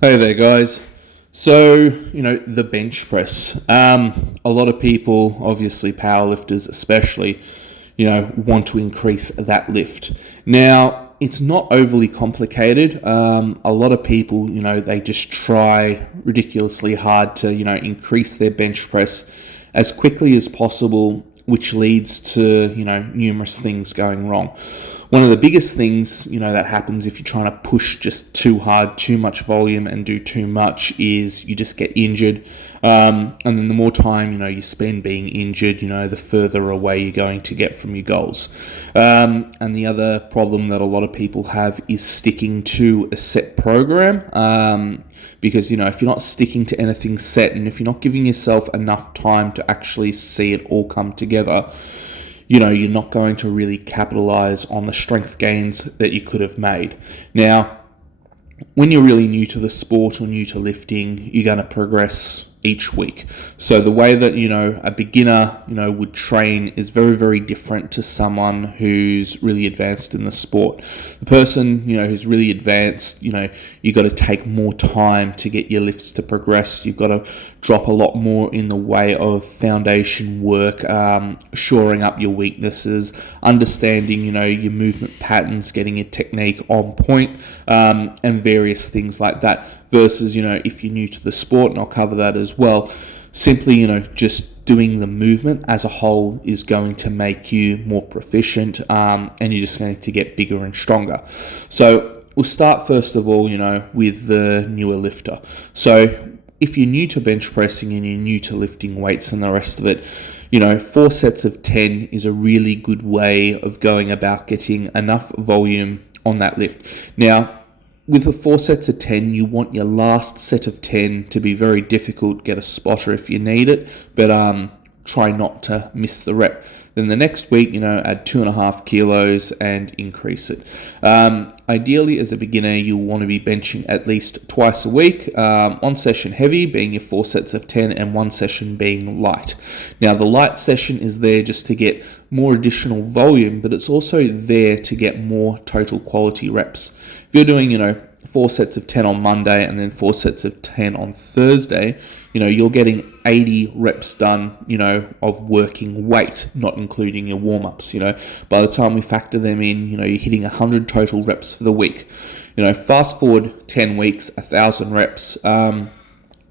Hey there, guys. The bench press. A lot of people, obviously powerlifters especially, want to increase that lift. Now, it's not overly complicated. A lot of people, they just try ridiculously hard to, increase their bench press as quickly as possible, which leads to, numerous things going wrong. One of the biggest things, that happens if you're trying to push just too hard, too much volume and do too much is you just get injured. And then the more time, you spend being injured, the further away you're going to get from your goals. And the other problem that a lot of people have is sticking to a set program. Because, if you're not sticking to anything set and if you're not giving yourself enough time to actually see it all come together, you're not going to really capitalize on the strength gains that you could have made. Now, when you're really new to the sport or new to lifting, you're going to progress each week. So the way that, a beginner, would train is very, very different to someone who's really advanced in the sport. The person, who's really advanced, you've got to take more time to get your lifts to progress. You've got to drop a lot more in the way of foundation work, shoring up your weaknesses, understanding, your movement patterns, getting your technique on point, and various things like that. Versus, if you're new to the sport, and I'll cover that as well, simply, just doing the movement as a whole is going to make you more proficient, and you're just going to get bigger and stronger. So we'll start first of all, with the newer lifter. So if you're new to bench pressing and you're new to lifting weights and the rest of it, 4 sets of 10 is a really good way of going about getting enough volume on that lift. Now, with the 4 sets of 10, you want your last set of 10 to be very difficult. Get a spotter if you need it, but try not to miss the rep. Then the next week, add 2.5 kilos and increase it. Ideally, as a beginner, you'll want to be benching at least twice a week. One session heavy being your 4 sets of 10 and one session being light. Now, the light session is there just to get more additional volume, but it's also there to get more total quality reps. If you're doing, 4 sets of 10 on Monday and then 4 sets of 10 on Thursday, you're getting 80 reps done, of working weight, not including your warm-ups. By the time we factor them in, you're hitting 100 total reps for the week. Fast forward 10 weeks, 1,000 reps, you're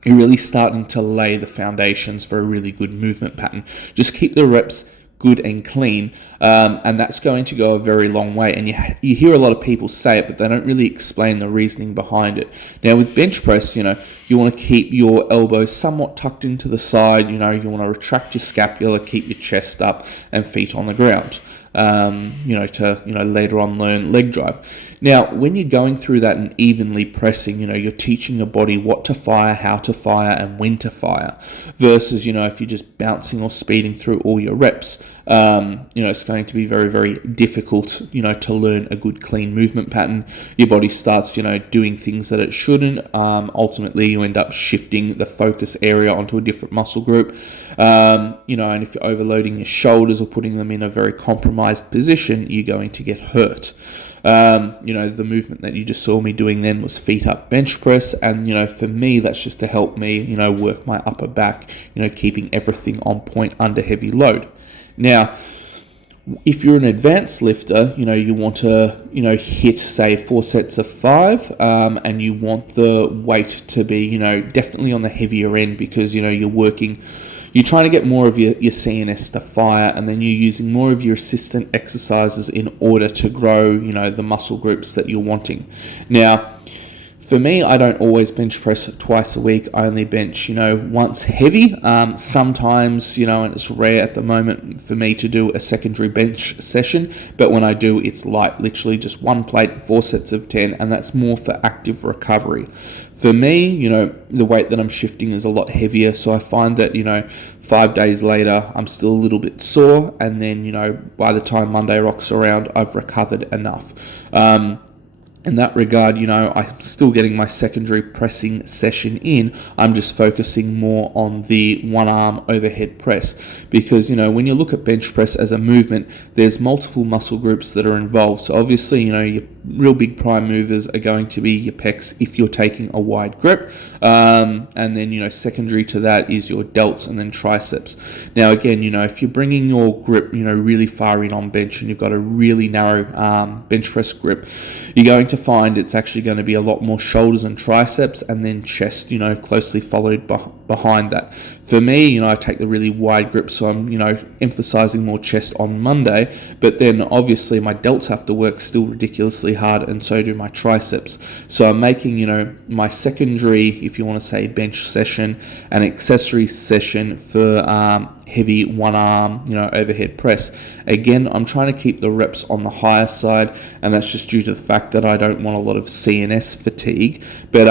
really starting to lay the foundations for a really good movement pattern. Just keep the reps good and clean, and that's going to go a very long way. And you hear a lot of people say it, but they don't really explain the reasoning behind it. Now, with bench press, you want to keep your elbows somewhat tucked into the side. You want to retract your scapula, keep your chest up, and feet on the ground. To later on learn leg drive. Now, when you're going through that and evenly pressing, you're teaching your body what to fire, how to fire, and when to fire. Versus, if you're just bouncing or speeding through all your reps, it's going to be very, very difficult, to learn a good clean movement pattern. Your body starts, doing things that it shouldn't. Ultimately, you end up shifting the focus area onto a different muscle group. And if you're overloading your shoulders or putting them in a very compromised position, you're going to get hurt. The movement that you just saw me doing then was feet up bench press, and for me that's just to help me work my upper back, keeping everything on point under heavy load. Now, if you're an advanced lifter, you want to hit say 4 sets of 5, and you want the weight to be definitely on the heavier end, because you're trying to get more of your CNS to fire, and then you're using more of your assistant exercises in order to grow, the muscle groups that you're wanting. Now, for me, I don't always bench press twice a week. I only bench, once heavy. Sometimes, and it's rare at the moment for me to do a secondary bench session, but when I do, it's light, literally just one plate, 4 sets of 10, and that's more for active recovery. For me, the weight that I'm shifting is a lot heavier, so I find that, 5 days later, I'm still a little bit sore, and then, by the time Monday rocks around, I've recovered enough. in that regard, I'm still getting my secondary pressing session in. I'm just focusing more on the one arm overhead press because, when you look at bench press as a movement, there's multiple muscle groups that are involved. So obviously, your real big prime movers are going to be your pecs if you're taking a wide grip. And then, secondary to that is your delts and then triceps. Now, again, if you're bringing your grip, really far in on bench and you've got a really narrow bench press grip, you're going to find it's actually going to be a lot more shoulders and triceps and then chest, closely followed behind that. For me, I take the really wide grip, so I'm, emphasizing more chest on Monday, but then obviously my delts have to work still ridiculously hard and so do my triceps. So I'm making, my secondary, if you want to say bench session, an accessory session for heavy one arm, overhead press. Again, I'm trying to keep the reps on the higher side, and that's just due to the fact that I don't want a lot of CNS fatigue. But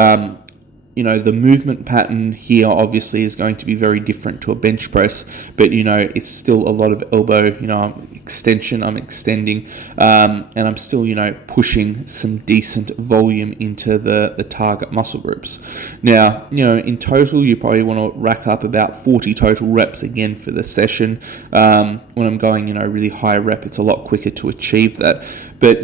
the movement pattern here obviously is going to be very different to a bench press, but it's still a lot of elbow, extension, I'm extending, and I'm still, pushing some decent volume into the target muscle groups. Now, in total, you probably want to rack up about 40 total reps again for the session. When I'm going, really high rep, it's a lot quicker to achieve that. But,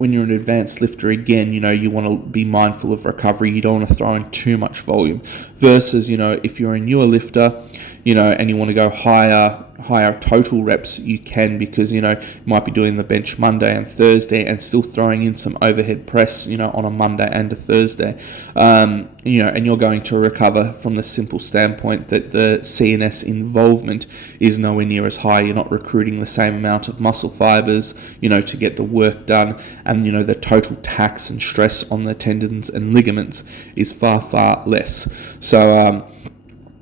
when you're an advanced lifter, again, you want to be mindful of recovery. You don't want to throw in too much volume. Versus, if you're a newer lifter, and you want to go higher total reps, you can, because, you might be doing the bench Monday and Thursday and still throwing in some overhead press, on a Monday and a Thursday. And you're going to recover from the simple standpoint that the CNS involvement is nowhere near as high. You're not recruiting the same amount of muscle fibers, to get the work done. And, the total tax and stress on the tendons and ligaments is far, far less. So,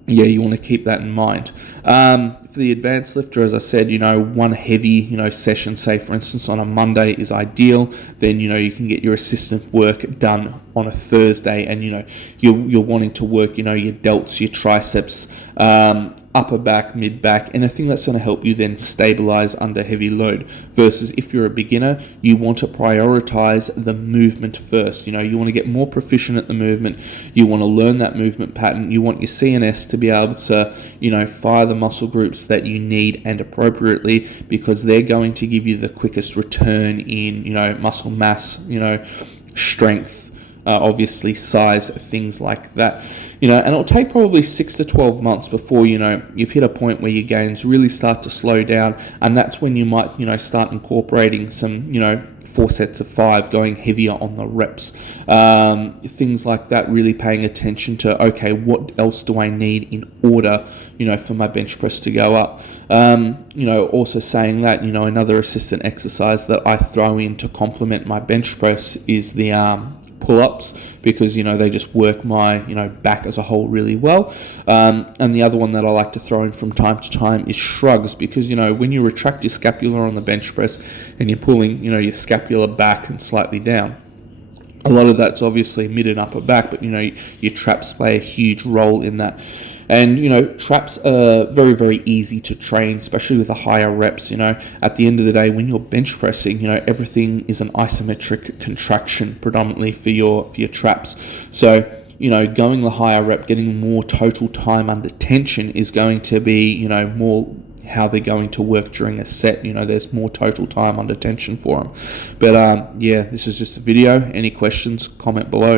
you want to keep that in mind. For the advanced lifter, as I said, one heavy, session, say for instance on a Monday is ideal. Then, you can get your assistant work done on a Thursday, and, you're wanting to work, your delts, your triceps, upper back, mid back, anything that's going to help you then stabilize under heavy load. Versus if you're a beginner, you want to prioritize the movement first. You want to get more proficient at the movement. You want to learn that movement pattern. You want your CNS to be able to, fire the muscle groups that you need and appropriately, because they're going to give you the quickest return in, muscle mass, strength, obviously size, things like that. And it'll take probably 6 to 12 months before, you've hit a point where your gains really start to slow down. And that's when you might, start incorporating some, 4 sets of 5, going heavier on the reps. Things like that, really paying attention to, okay, what else do I need in order, for my bench press to go up? Also saying that, another assistant exercise that I throw in to complement my bench press is the pull-ups, because they just work my back as a whole really well. And the other one that I like to throw in from time to time is shrugs, because when you retract your scapula on the bench press and you're pulling your scapula back and slightly down, a lot of that's obviously mid and upper back, but your traps play a huge role in that. And, traps are very, very easy to train, especially with the higher reps. At the end of the day, when you're bench pressing, everything is an isometric contraction predominantly for your traps. So, going the higher rep, getting more total time under tension is going to be, more how they're going to work during a set. There's more total time under tension for them. But, this is just a video. Any questions, comment below.